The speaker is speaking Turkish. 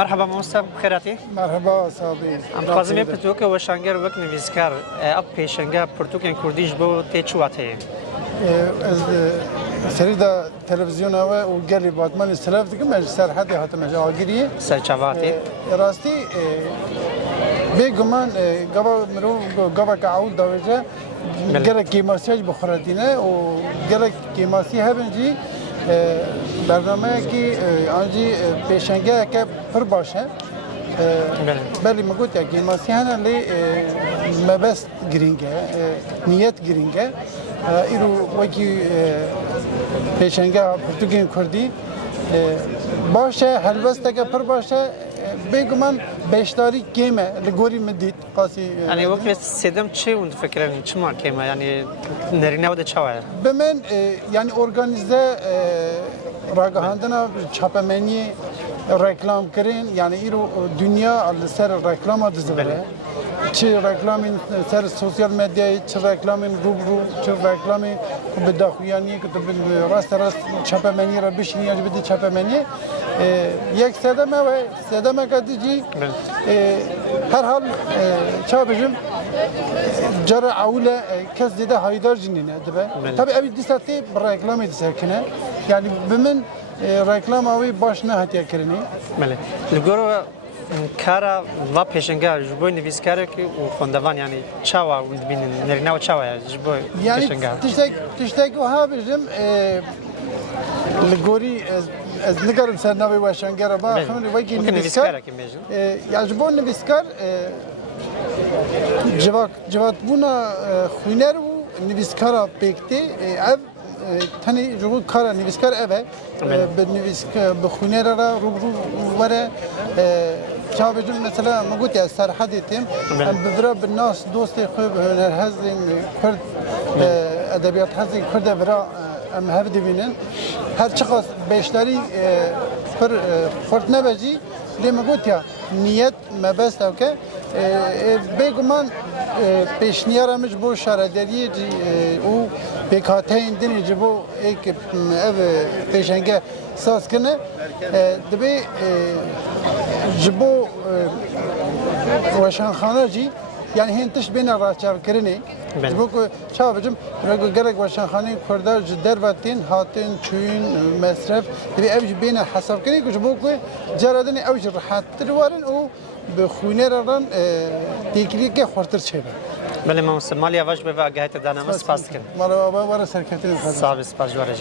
مرحبا موسى بخيراتي. مرحبا صاحبي. ام قاسم پرتوک و شانگر وک نویسکار اب پیشنگا پرتوکن کردیش بو تیچواته. از سریدا تلویزیون و گلی باتمان استلاف دیگه مج سرحدی هاتم جاگیری سرچواته. راستی بگمان گوا مرو گوا کعود دوجه گله کیماسیج بخوردینه و گله کیماسی هبنجی برنامه کی آنجی پیشنگا که پر باشه. بله مگوت یا کیماسی هنر لی مبست گرینگه نیت گرینگه ایرو وکی پیشنگا پرتوگین کردی باشه هلوسته که پر باشه بگمان بیشتری کیمه لگوری مدید قاسی یعنی وقتی سیدم چه اون فکرن چه ما کیمه یعنی نرینه و دچواه. به من یعنی ارگانیزه راگهاندنا چاپمنی reklam کردن یعنی ایرو دنیا سر reklam دزبره چه reklamی سر سوشیال مدیا چه reklamی روبرو چه reklamی بداخویانی که تو راست چاپمنی را بشینی یا بدی چاپمنی یک سدمه کدیجی هر حال چه بجم جرا عوله کس دیده هایدار جنینه دبه tabi abi disati reklamı disakine yani benim reklam avi baş ne hatiye kirini. بله. لگورو کارا و پیشنگا جبوی نویسکاره که و خواندوان یعنی چاوا و بینن نرینه و چاوا جبوی پیشنگا. Yani tiştek o ha bizim لگوری از نگارم سر نوی و شنگره با همین وکی نویسکار یا جبون نویسکار جوات بونا خوینر و نویسکارا پکتی ev tani جبون کارا نویسکار اوه به نویسکار به خوینر را روبرو وره شابجون مثلا مگوت یا سرحدیتیم بفرا بالناس دوستی خوب هنر هزین کرد ادبیات هزین کرد برا ام هفته بینن هر چقدر بیشتری پر فرد نبودی لیمه گویا نیت مبست او که بگمان پیشنیارمش بو شارداری او بکاته ایندنی جبو ایک او پیشنگه ساز کنه دبی جبو وشانخانه جی yani hintış beni rahatça kırını. Bu çabacım gerek başkanın kurdar dervatin hatin çün mesref bir ev beni hesap kırı ki bu ceradın evci rahattır varın o به خونه ران دیگری که خورتر چه به. بله ما مسلمان یواش به واقعیت دانم سپاس کنم. مال آبا وارد سرکتی. سابس پاش وارد.